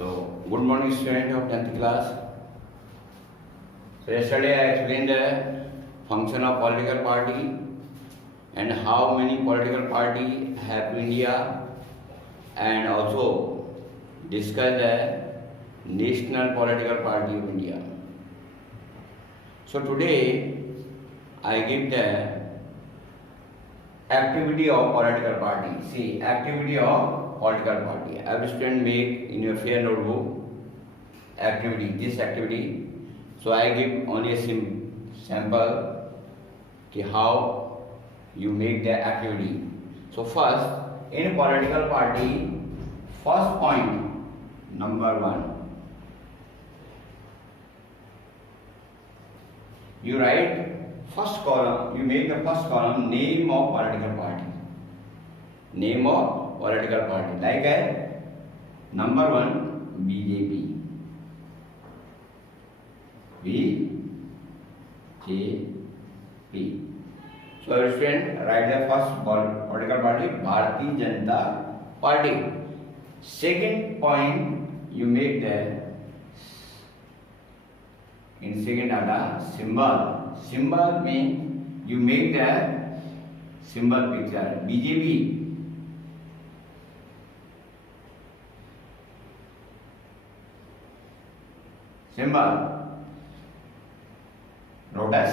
So, good morning, student of 10th class. So, yesterday I explained the function of political party and how many political party have in India, and also discuss the national political party of India. So, today I give the activity of political party. See, activity of political party. Every student make in your fair notebook activity, this activity. So I give only a sample ki how you make the activity. So first, in political party, first point, number 1. You write first column, you make the first column name of political party. Name of political party. Like number 1, BJP. BJP. So student write the first political party, Bharatiya Janata Party. Second point, you make the in second data symbol. Symbol means you make the symbol picture. BJP. Symbol. Lotus.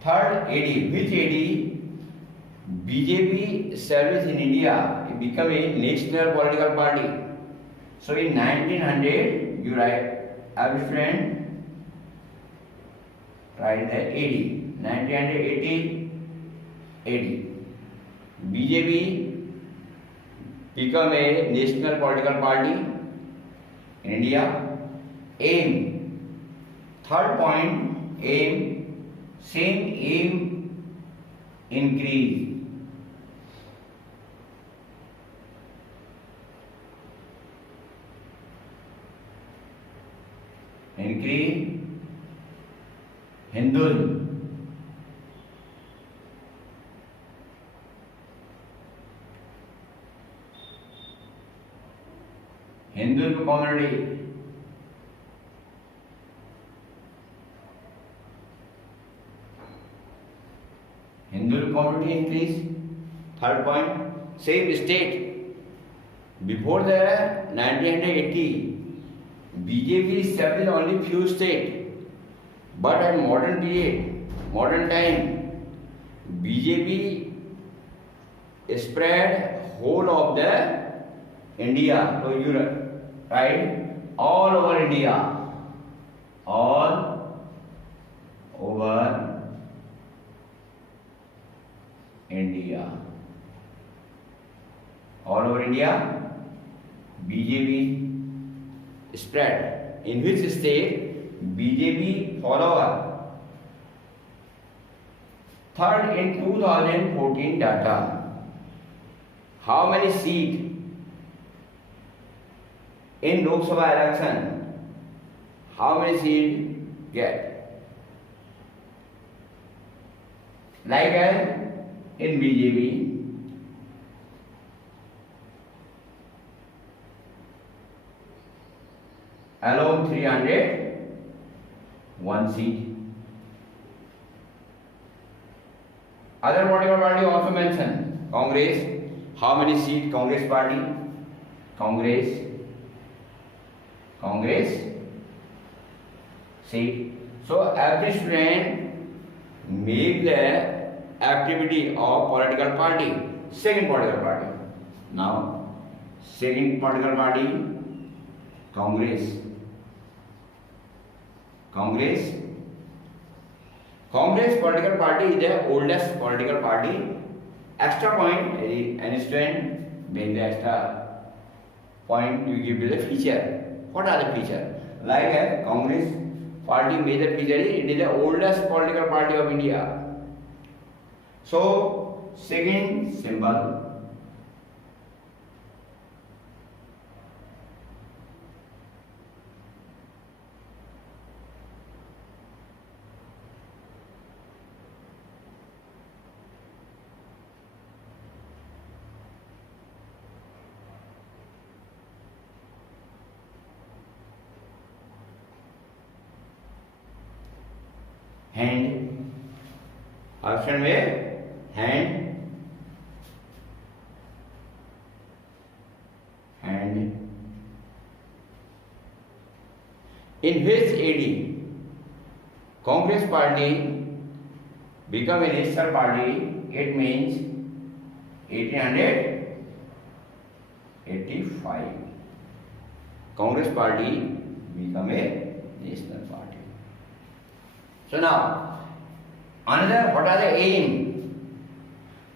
Third, AD. Which AD? BJP service in India. It become a national political party. So in 1900, you write, every friend write the AD. 1980 AD. BJP become a national political party in India. Aim. Third point, aim. Same aim increase. Increase. Hinduism. Hindu community. Hindu community increase. Third point, same state. Before the 1980, BJP established only few states, but at modern period, modern time, BJP spread whole of the India. So you write all over India, all over India. All over India, BJP spread. In which state BJP follower? Third, in 2014 data, how many seats in Lok Sabha election? How many seats get? Like in BJP, alone 301 seat. Other political party also mentioned. Congress, how many seat Congress party? Congress seat. So every student make the activity of political party. Second political party. Now, second political party, Congress political party is the oldest political party. Extra point, any student make the extra point, you give the feature. What are the feature? Like Congress party major feature is it is the oldest political party of India. So second symbol. Hand, option में hand, hand. In which AD Congress Party become a national party? It means 1885. Congress Party become a national party. So now, another, what are the aim?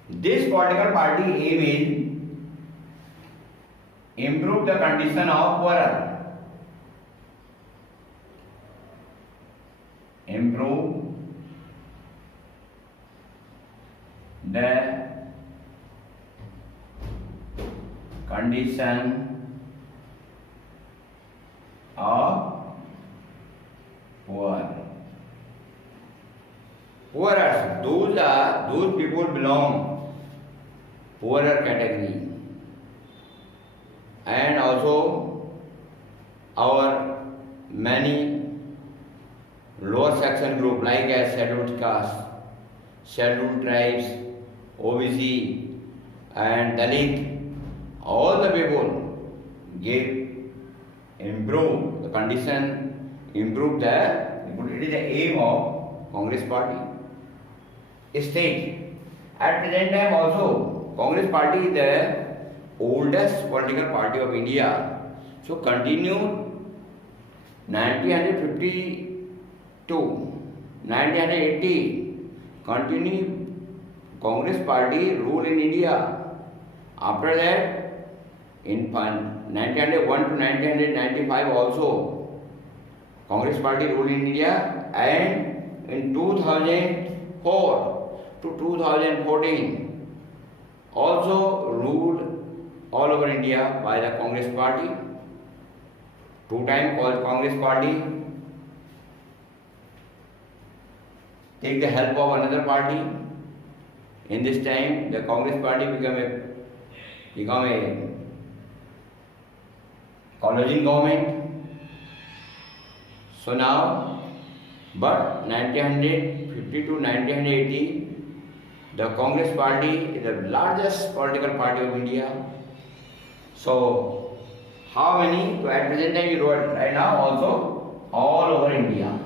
This political party aim is improve the condition of poorer. Improve the condition of poor. Poorers, those people belong poorer category, and also our many lower section group like as scheduled caste, scheduled tribes, OBC and Dalit, all the people give improve the condition, improve the, it is the aim of Congress Party. State, at present time also Congress Party is the oldest political party of India. So continued 1950 to 1980, continue Congress Party rule in India. After that, in 1901 to 1995 also, Congress Party rule in India, and in 2004 to 2014 also ruled all over India by the Congress Party. 2 times called Congress Party. Take the help of another party. In this time, the Congress Party become a coalition government. So now, but 1950 to 1980, the Congress Party is the largest political party of India. So, how many? At present time, you wrote right now also all over India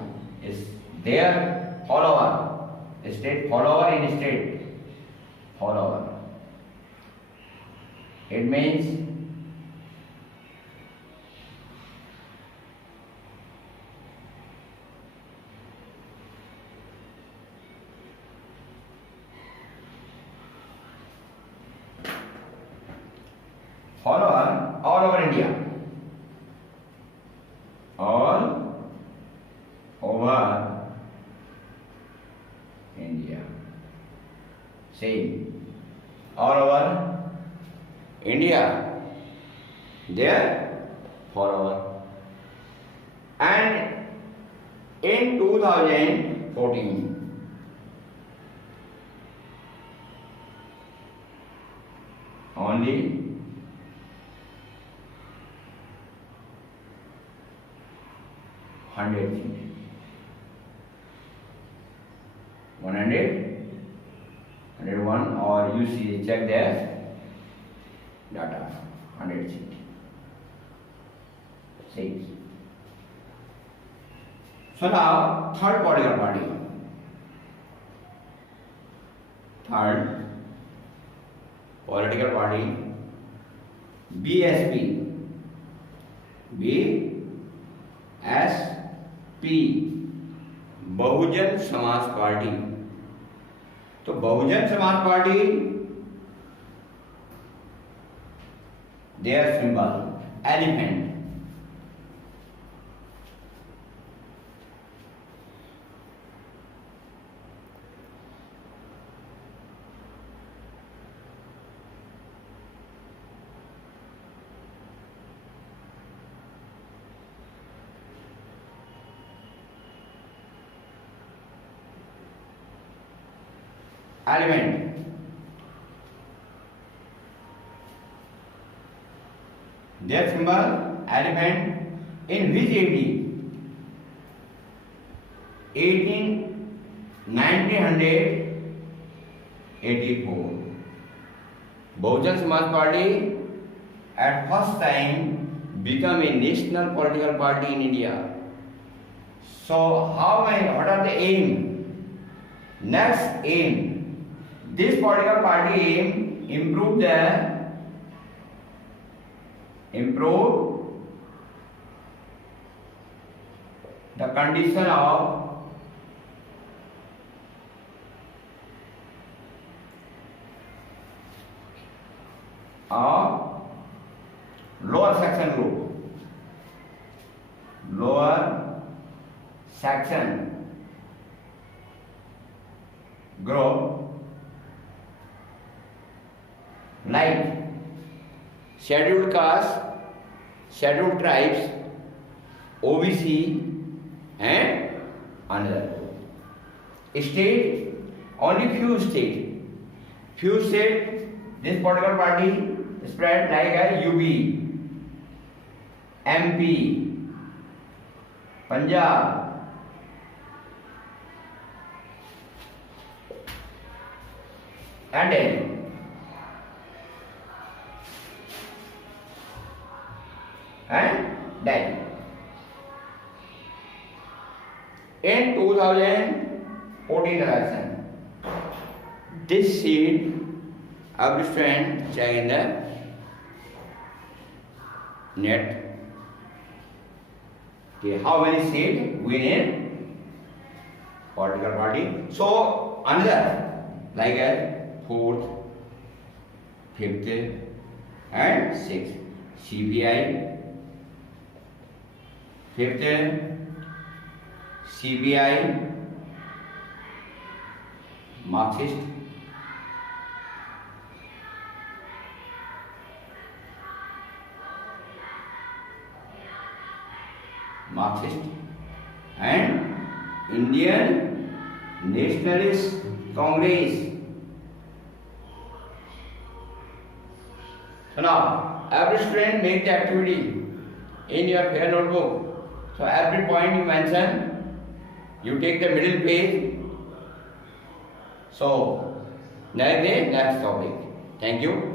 is there. Follower, state follower in state, follower. It means follower all over India, all over India. Same. All over India. There follower. And in 2014, only 100 seats. 100, 101, or you see, check their data, 100 seats. 6. So now, third political party. Third political party, BSP. BSP, Bahujan Samaj party. तो Bahujan Samaj party, their symbol elephant. Element. Their symbol elephant. In which AD? 1885 1984. Bahujan Samaj Party at first time become a national political party in India. So what are the aim? Next aim, this political party aim improve the condition of lower section group like scheduled caste, scheduled tribes, OBC and another state. Only few state this political party spread like UP, MP, Punjab, and Delhi. In 2014 election, this seat every friend check in the net. Okay, how many seats win in political party? So another like a fourth, fifth, and sixth. CPI, fifth, CPI, Marxist, and Indian Nationalist Congress. So now every student make the activity in your fair notebook. So every point you mention, you take the middle page. So next topic. Thank you.